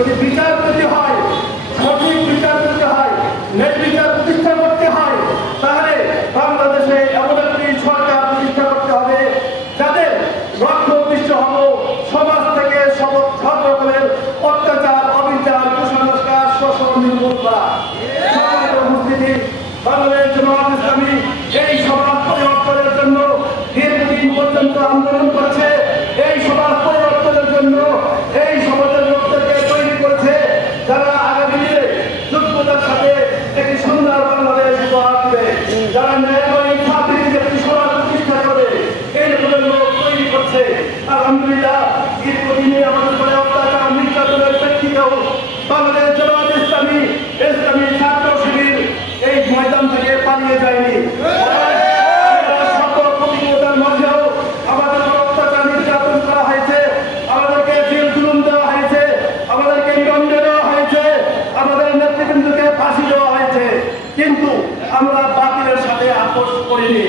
যদি বিচার যদি আলহামদুলিল্লাহ, দীর্ঘদিনে আমাদের উপরে অত্যাচার, নির্যাতনের প্রেক্ষিতেও বাংলাদেশ জামাত ইসলামী ইসলামী ছাত্র শিবির এই ময়দান থেকে পালিয়ে যায়নি। কিন্তু আমরা বাতিলের সাথে আপোষ করিনি।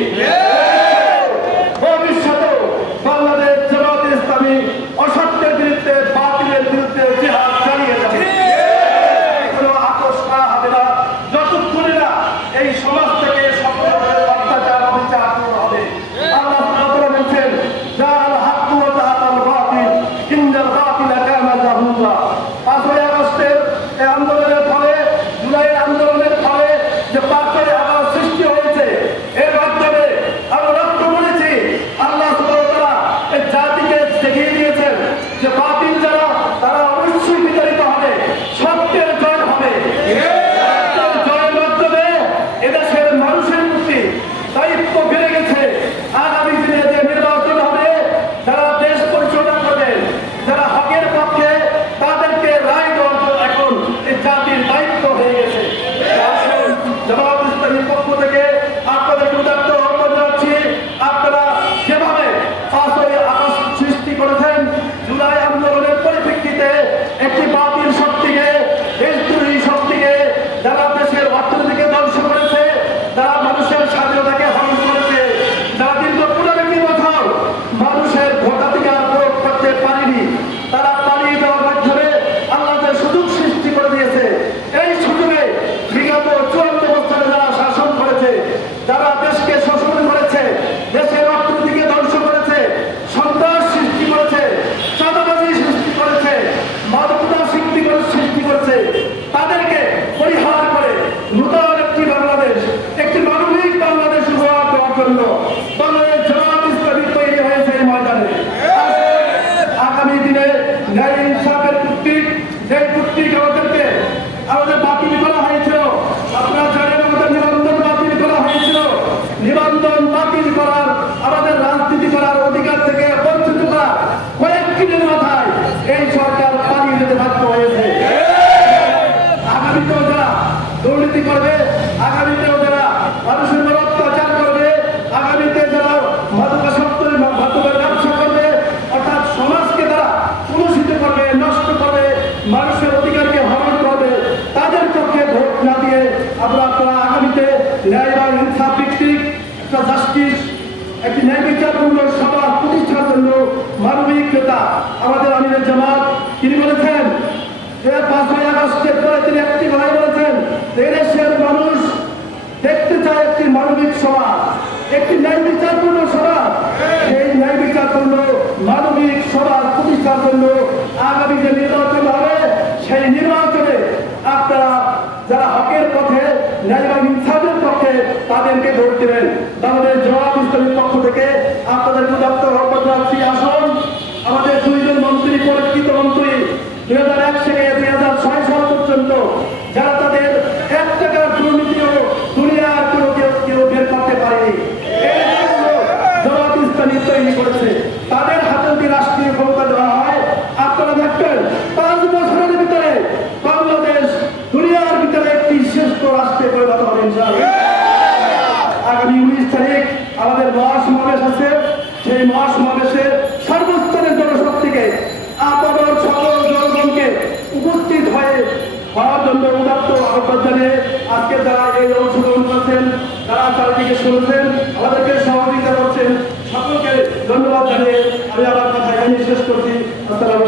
জাস্টিস, একটি ন্যায়বিচারপূর্ণ সমাজ প্রতিষ্ঠার জন্য মানবিক নেতা আমাদের আমিরের জামাত। তিনি বলেছেন পাঁচই আগস্টের পরে তিনি একটি ভাই বলেছেন এদেশের মানুষ দেখতে চায় একটি মানবিক সমাজ, একটি ন্যায়বিচারপূর্ণ সমাজ। এই ন্যায়বিচারপূর্ণ তাদেরকে ভোট দেবেন। আমাদের জওয়াব ইসলামের পক্ষ থেকে আপনাদের মুদাপ্ত রহমত আসন, আমাদের দুইজন মন্ত্রী পরীক্ষিত মন্ত্রী, দুই হাজার এক থেকে আজকে যারা এই অংশগ্রহণ করছেন তারা চারদিকে শুনছেন আমাদেরকে সহযোগিতা করছেন, সকলকে ধন্যবাদ জানিয়ে আমি আমার কথা এখানে শেষ করছি। আসসালামু